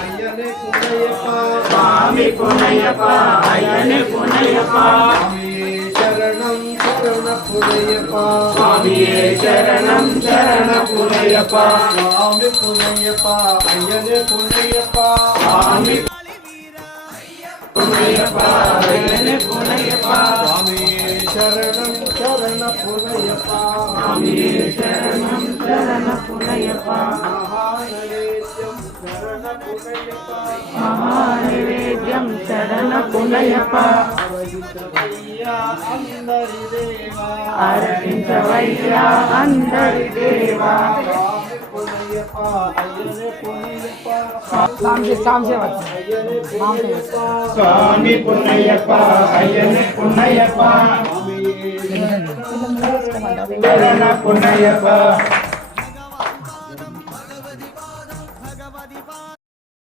ஐயனே புனையப்பா சுவாமி புனையப்பா ஐயனே புனையப்பா சரணம் சரண புனையப்பா சுவாமியே சரணம் சரண புனையப்பா சுவாமி புனையப்பா ஐயனே புனையப்பா சுவாமி புனையப்பா ஐயனே புனையப்பா சுவாமியே சரணம் சரண புனையப்பா சுவாமியே சரணம் சரண புனையப்பா மகாநைவேத்யம் சரண புனையப்பா மகாநைவேద్యం శరణ పునయప్ప అర్పించవయ్యా అందరి దేవా అర్పించవయ్యా అందరి దేవా స్వామి పునయప్ప అయ్యనే పునయప్ప స్వామి పునయప్ప అయ్యనే పునయప్ప శరణ పునయప్ప